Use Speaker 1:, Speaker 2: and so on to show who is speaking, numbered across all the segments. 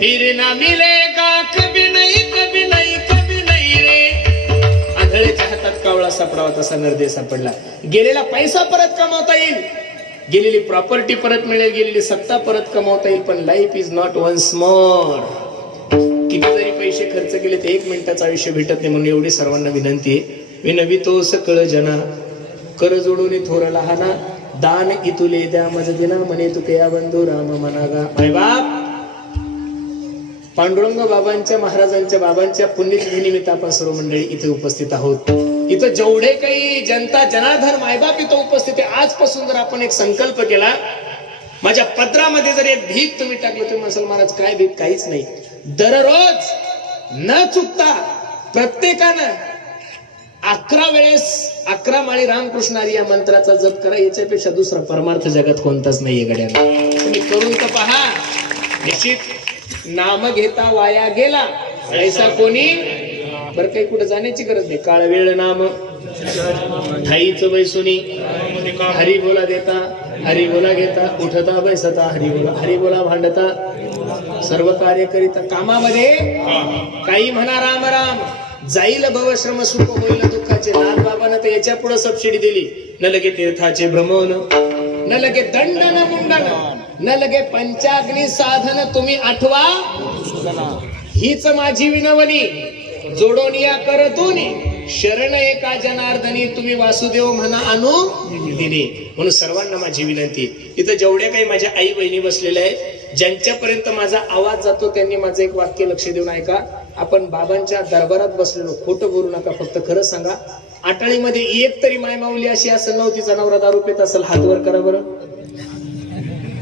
Speaker 1: फिर ना मिलेगा कभी नहीं कभी नहीं कभी नहीं रे। आंधळेच्या हातात कावळा सापडावा तसा नरदेव सापडला. गेलेला पैसा परत कमावता येईल. गेलेली प्रॉपर्टी परत मिळेल गेलेली सत्ता परत कमावता येईल पण life is not once more किती जरी पैसे खर्च केले तर एक मिनिटाचं आयुष्य भेटत नाही म्हणून एवढी सर्वांना विनंती आहे. विनवितो सकळ जना. कर जोडून थोर लहाना दान इतुले द्या मज दिना म्हणे तुकया बंधू राम मनागा. बाप! पांडुरंग बाबांच्या महाराजांच्या बाबांच्या पुण्यतिथी निमित्त आपण सर्व मंडळी इथे उपस्थित आहोत. इथं जेवढे काही जनता जनाधर मायबाप इथं उपस्थित आहे आजपासून जर आपण एक संकल्प केला माझ्या पत्रामध्ये जर एक भीक तुम्ही टाकलं तुम्ही म्हणसाल महाराज काय भीक काहीच नाही. दररोज न चुकता प्रत्येकानं अकरा वेळेस अकरा माळी रामकृष्ण हरी या मंत्राचा जप करा याच्यापेक्षा दुसरा परमार्थ जगात कोणताच नाहीये गड्याला तुम्ही करून तर पहा. निश्चित. नाम घेता वाया गेला. ऐसा कोणी? बर काही कुठं जाण्याची गरज नाही. काळ वेळ नाम. ठाईच बैसुनी हरी बोला देता हरी बोला घेता उठता बैसता हरी बोला हरी बोला भांडता. सर्व कार्य करीता. कामामध्ये काही म्हणा राम राम. जाईल भवश्रम सुख होईल दुःखाचे. लाल बाबानं तर याच्यापुढे सबसिडी दिली. न लगे तीर्थाचे भ्रमण. न लगे दंड न मुंडन. न लगे पंचाग्नी साधन तुम्ही आठवा. हीच माझी विनवणी. जोडोनिया या करतून शरण एका जनार्दनी तुम्ही वासुदेव म्हणा आणू दिने. म्हणून सर्वांना माझी विनंती. इथं जेवढ्या काही माझ्या आई बहिणी बसलेल्या आहेत ज्यांच्यापर्यंत माझा आवाज जातो त्यांनी माझं एक वाक्य लक्ष देऊन ऐका. आपण बाबांच्या दरबारात बसलेलो खोटं बोलू नका फक्त खरं सांगा. आटाळीमध्ये एक तरी माय माऊली अशी असेल नव्हती जनावरा हो, दारू पेत असेल हात वर करा बरं.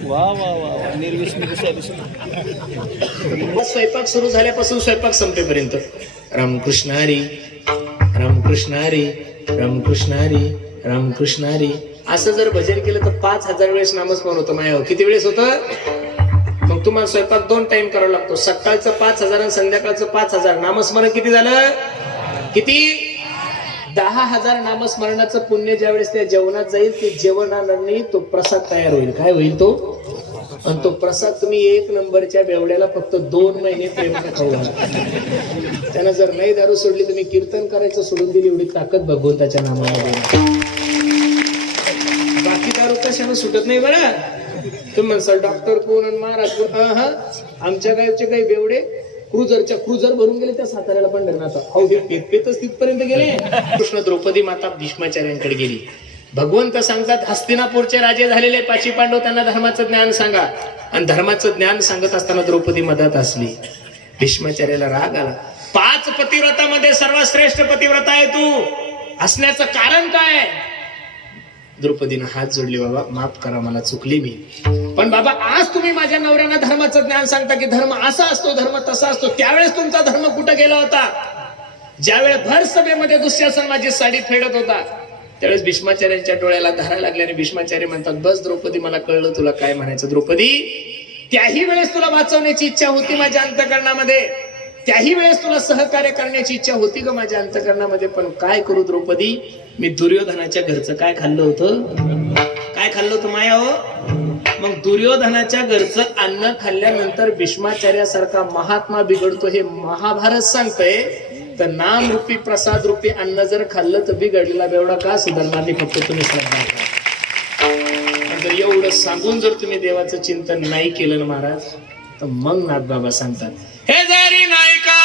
Speaker 2: वा वा वा वा.
Speaker 1: स्वयंपाक सुरू झाल्यापासून स्वयंपाक संपेपर्यंत. रामकृष्ण हरी रामकृष्ण हरी रामकृष्ण हरी रामकृष्ण हरी. असं जर भजन केलं तर पाच हजार वेळेस नामस्मरण होतं मायावर हो. किती वेळेस होतं? मग तुम्हाला स्वयंपाक दोन टाइम करावा लागतो. सकाळचं पाच हजार आणि संध्याकाळचं पाच हजार. नामस्मरण किती झालं? किती? दहा हजार नामस्मरणाचं पुण्य ज्यावेळेस त्या जेवणात जाईल ते जेवणाने तो प्रसाद तयार होईल. काय होईल तो? आणि तो प्रसाद तुम्ही एक नंबरच्या बेवड्याला फक्त दोन महिने प्रेमाने खाऊ घाला त्यानं जर नाही दारू सोडली तुम्ही कीर्तन करायचं सोडून दिली एवढी ताकद भगवंताच्या नामामध्ये. बाकी दारू कशानं सुटत नाही बरं? तुम्ही म्हणसाल डॉक्टर कोण आणि महाराज कोण? हा. आमच्या गावचे काही बेवडे क्रुझरच्या क्रुझर भरून गेले त्या साताऱ्याला पंढरनाथ अहो हे पेत पेतच तिथपर्यंत गेले. कृष्ण द्रौपदी माता भीष्माचार्यांकडे गेली. भगवंत सांगतात हस्तिनापूरचे राजे झालेले पाची पांडव त्यांना धर्माचं ज्ञान सांगा. आणि धर्माचं ज्ञान सांगत असताना द्रौपदी मदत असली. भीष्माचार्याला राग आला. पाच पतिव्रतामध्ये सर्वात श्रेष्ठ पतिव्रता आहे तू. असण्याचं कारण काय? द्रौपदीनं हात जोडले बाबा माफ करा मला चुकली मी. पण बाबा आज तुम्ही माझ्या नवऱ्यांना धर्माचं ज्ञान सांगता की धर्म असा असतो धर्म तसा असतो. त्यावेळेस तुमचा धर्म कुठं गेला होता? ज्यावेळेस भर सभेमध्ये दुःशासन माझी साडी फेडत होता. त्यावेळेस भीष्माचार्यांच्या डोळ्याला धारा लागल्याने भीष्माचार्य म्हणतात बस द्रौपदी मला कळलं तुला काय म्हणायचं. द्रौपदी त्याही वेळेस तुला वाचवण्याची इच्छा होती माझ्या अंतकरणामध्ये. त्याही वेळेस तुला सहकार्य करण्याची इच्छा होती ग माझ्या अंतकरणामध्ये. पण काय करू द्रौपदी? मी दुर्योधनाच्या घरचं काय खाल्लं होतं? काय खाल्लं होतं माया हो? मग दुर्योधनाच्या घरचं अन्न खाल्ल्यानंतर भीष्माचार्यासारखा महात्मा बिघडतो हे महाभारत सांगतंय. तर नाम रूपी प्रसाद रूपी अन्न जर खाल्लं तर बिघडलेला बेवडा का सुधारणार नाही फक्त तुम्ही श्रद्धा करा. जर एवढं सांगून जर तुम्ही देवाचं चिंतन नाही केलं ना महाराज तर मग नाथबाबा सांगतात हे जरी नाही का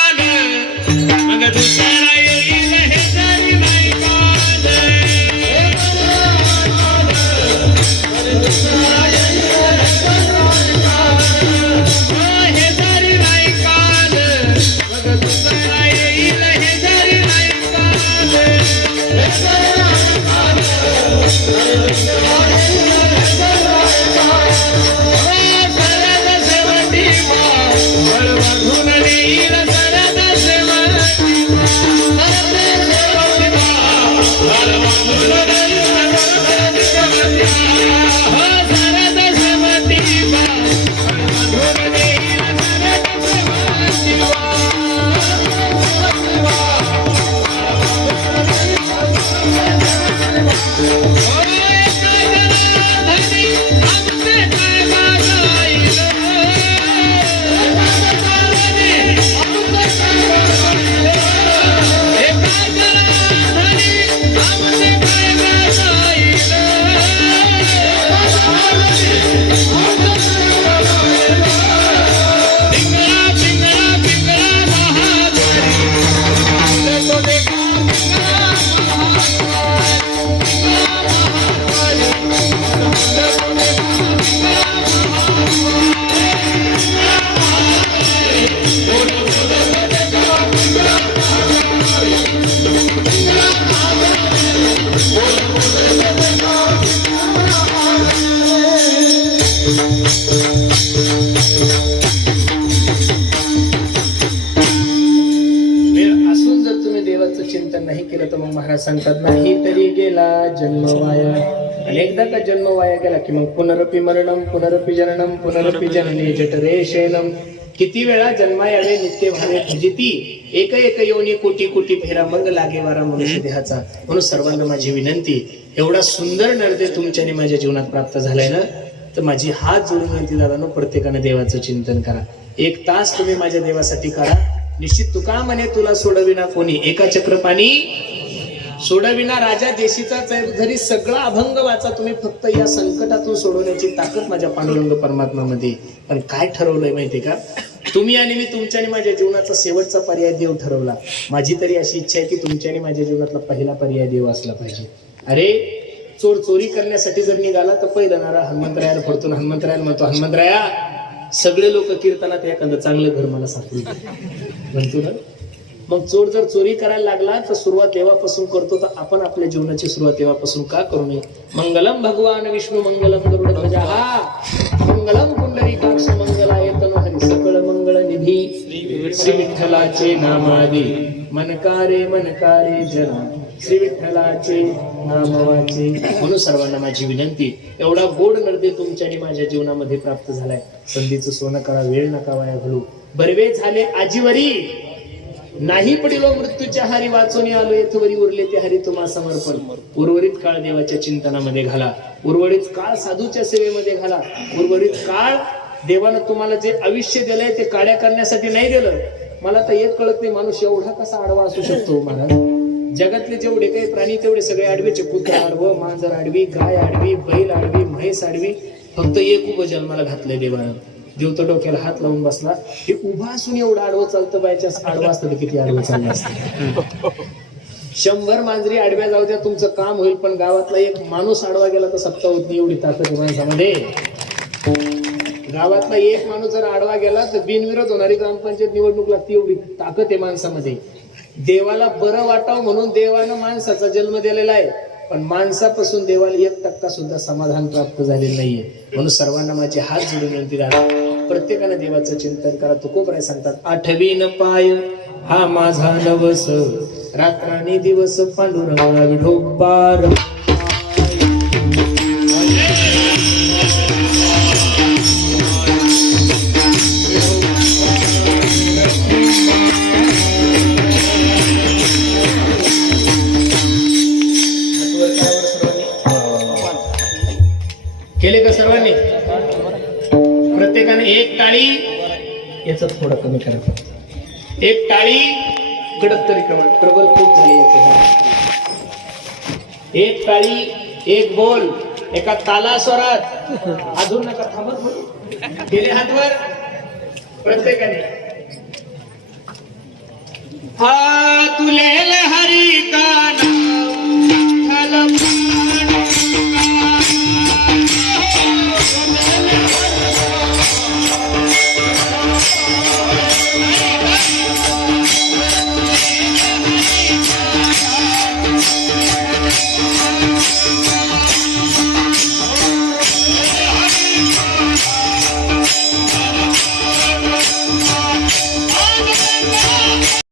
Speaker 1: सांगतात नाही तरी गेला जन्म वाया. अनेकदा का जन्म वाया गेला की मग पुनरपी मरणम पुनरपी जननम पुनरपी जननी जठरे शयनम किती वेळा जन्मा यावे नित्य व्हावे भजिती एक एक योनी कोटी कोटी फेरा मग लागे वारा मनुष्य देहाचा. म्हणून सर्वांना माझी विनंती एवढा सुंदर नर्दे तुमच्याने माझ्या जीवनात प्राप्त झालाय ना तर माझी हात जोडून विनंती दादानो प्रत्येकानं देवाचं चिंतन करा. एक तास तुम्ही माझ्या देवासाठी करा. निश्चित तुका म्हणे तुला सोडविना कोणी. एका चक्रपाणी सोडविना राजा देशीचा जरी सगळा अभंग वाचा तुम्ही फक्त या संकटातून सोडवण्याची ताकद माझ्या पांडुरंग परमात्मामध्ये. पण काय ठरवलंय माहितीये का? तुम्ही आणि मी तुमच्या आणि माझ्या जीवनाचा शेवटचा पर्याय देव ठरवला. माझी तरी अशी इच्छा आहे की तुमच्या आणि माझ्या जीवनातला पहिला पर्याय देव असला पाहिजे. अरे चोर चोरी करण्यासाठी जर निघाला तर पहिला नारा हनुमंतरायाला फडतून आणि हनुमंतरायाला म्हणतो हनुमंतराया सगळे लोक कीर्तनात एखादं चांगलं घर मला सापडू म्हणतो ना? मग चोर जर चोरी करायला लागला तर सुरुवात देवापासून करतो तर आपण आपल्या जीवनाची सुरुवात देवापासून का करू नये? मंगलम भगवान विष्णू मंगलम गरुड ध्वजा. हा! मंगलम कुंडली काक्ष मंगलाय तनु हरी सकळ मंगळ निधी. श्री विठ्ठलाचे नामादी. मनकारे मनकारे जना श्री विठ्ठलाचे नामवाचे. म्हणून सर्वांना माझी विनंती एवढा गोड नर्दे तुमच्या आणि माझ्या जीवनामध्ये प्राप्त झालाय. संधीचं सोनं करा वेळ नका वाया घालू. बरवे झाले आजीवरी. नाही पडिलो मृत्यूच्या हारी वाचून आलो येथवरी उरले ते हरी तुम्हा समर्पण. उर्वरित काळ देवाच्या चिंतनामध्ये घाला. उर्वरित काळ साधूच्या सेवेमध्ये घाला. उर्वरित काळ देवानं तुम्हाला जे आयुष्य दिलंय ते काड्या करण्यासाठी नाही दिलं. मला तर एक कळत नाही माणूस एवढा कसा आडवा असू शकतो महाराज? जगातले जेवढे काही प्राणी तेवढे सगळे आडवेचे कुत्र आडवं मांजर आडवी गाय आडवी बैल आडवी म्हैस आडवी. फक्त एक उभं जन्माला घातलंय देवानं. देव डोक्याला हात लावून बसला. हे उभा असून एवढं आडवं चालतं बायच्या आडवं असतं तर किती आडवं चाललं असतं. शंभर मांजरी आडव्या जाऊ द्या तुमचं काम होईल पण गावातला एक माणूस आडवा गेला तर सत्ता होत नाही एवढी ताकद माणसामध्ये. गावातला एक माणूस जर आडवा गेला तर बिनविरोध होणारी ग्रामपंचायत निवडणूक लागते एवढी ताकद आहे माणसामध्ये. देवाला बरं वाटावं म्हणून देवानं माणसाचा जन्म दिलेला आहे पण माणसापासून देवाला एक टक्का सुद्धा समाधान प्राप्त झालेलं नाहीये. म्हणून सर्वांना माझे हात जोडून विनंती राहतात प्रत्येकानं देवाचं चिंतन करा. तुकोबराय सांगतात? आठवीन पाय हा माझा नवस. रात्रानी दिवस पांडुरंगा विठोबार केले का सर्वांनी? प्रत्येकाने एक टाळी. याच थोडं कमी करा एक टाळी. कडक तरी करा प्रबल खूप झाली याचं. एक टाळी एक बोल एका ताला स्वरात. अजून नका थांबत केले हातवर. प्रत्येकाने. हा तुले हरी का